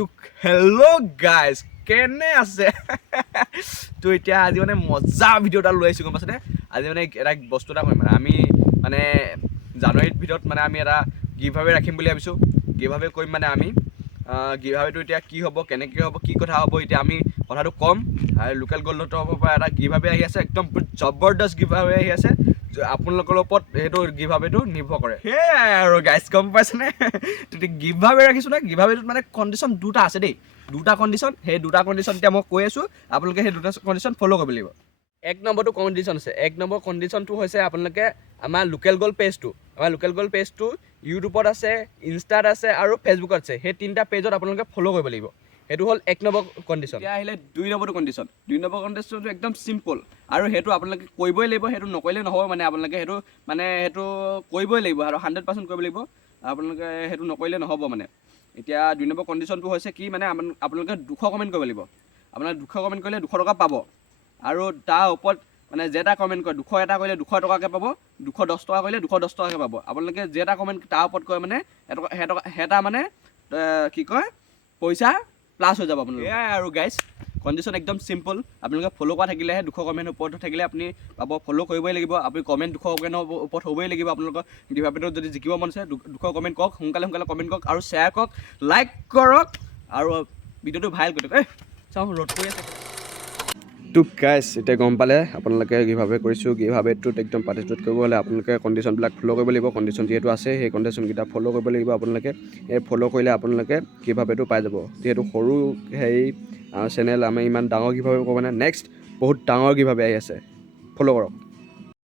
তো hello' guys কেনে আছে তো এতিয়া আজি মানে মজা ভিডিঅ' এটা লৈ আহিছোঁ গম পাইছেনে আজি মানে এটা বস্তু এটা কৰিম মানে আমি মানে জানুৱাৰীৰ ভিতৰত মানে আমি এটা গিভআৱে ৰাখিম বুলি ভাবিছোঁ গিভআৱে কৰিম মানে আমি গিভআৱেটো এতিয়া কি হ'ব কেনেকৈ হ'ব কি কথা হ'ব এতিয়া আমি কথাটো ক'ম আৰু লোকেল গ'ল্ডৰ পৰা এটা গিভআৱে আহি আছে একদম জবৰদস্ত গিভআৱে আহি আছে আপোনালোকৰ ওপৰত সেইটো গিভআৱেটো নিৰ্ভৰ কৰে সেয়াই আৰু গাইজ গম পাইছেনে গিভআৱে ৰাখিছোঁ নহয় গিভআৱেটোত মানে কণ্ডিশ্যন দুটা আছে দেই দুটা কণ্ডিশ্যন সেই দুটা কণ্ডিশ্যন এতিয়া মই কৈ আছোঁ আপোনালোকে সেই দুটা কণ্ডিশ্যন ফ'ল' কৰিব লাগিব এক নম্বৰটো কণ্ডিশ্যন আছে এক নম্বৰ কণ্ডিশ্যনটো হৈছে আপোনালোকে আমাৰ লোকেল গ'ল্ড পেজটো ইউটিউবত আছে ইনষ্টাত আছে আৰু ফেচবুকত আছে সেই তিনিটা পেজত আপোনালোকে ফ'ল' কৰিব লাগিব সেইটো হ'ল এক নম্বৰ কণ্ডিশ্যন এতিয়া আহিলে দুই নম্বৰটো কণ্ডিশ্যনটো একদম চিম্পল আৰু সেইটো আপোনালোকে কৰিবই লাগিব সেইটো নকৰিলে নহ'ব মানে আপোনালোকে সেইটো কৰিবই লাগিব আৰু 100% কৰিব লাগিব আপোনালোকে সেইটো নকৰিলে নহ'ব মানে এতিয়া দুই নম্বৰ কণ্ডিশ্যনটো হৈছে কি মানে আপোনালোকে 200 কমেণ্ট কৰিব লাগিব আপোনালোকে 200 কমেণ্ট কৰিলে 200 টকা পাব আৰু তাৰ ওপৰত মানে যেটা কমেণ্ট কৰে 200 এটা কৰিলে 200 টকাকৈ পাব 210 টকা কৰিলে 210 টকাকৈ পাব আপোনালোকে যেটা কমেণ্ট তাৰ ওপৰত কৰে মানে এটা মানে কি কয় পইচা প্লাছ হৈ যাব আপোনালোকে এয়াই আৰু গাইজ কণ্ডিশ্যন একদম চিম্পল আপোনালোকে ফ'ল' কৰা থাকিলেহে 200 কমেণ্টৰ ওপৰত থাকিলে আপুনি পাব ফ'ল' কৰিবই লাগিব আপুনি কমেণ্ট 200 কমেণ্টৰ ওপৰত হ'বই লাগিব আপোনালোকৰ গিভআৱেটোত যদি জিকিব মন আছে 200 কমেণ্ট কৰক সোনকালে কমেণ্ট কৰক আৰু শ্বেয়াৰ কৰক লাইক কৰক আৰু ভিডিঅ'টো ভাইৰেল কৰি দিয়ক চাওঁ ৰ'দ কৰি আছে তো গাইজ এতিয়া গম পালে আপোনালোকে গিভআৱে কৰিছোঁ গিভআৱেটোত একদম পাৰ্টিচিপেট কৰিব হ'লে আপোনালোকে কণ্ডিশ্যনবিলাক ফ'ল' কৰিব লাগিব কণ্ডিশ্যন যিহেতু আছে সেই কণ্ডিশ্যনকেইটা ফ'ল' কৰিব লাগিব আপোনালোকে এই ফ'ল' কৰিলে আপোনালোকে গিভআৱেটো পাই যাব যিহেতু সৰু হেৰি চেনেল আমি ইমান ডাঙৰ গিভআৱে কৰিব মানে নেক্সট বহুত ডাঙৰ গিভআৱে আহি আছে ফ'ল' কৰক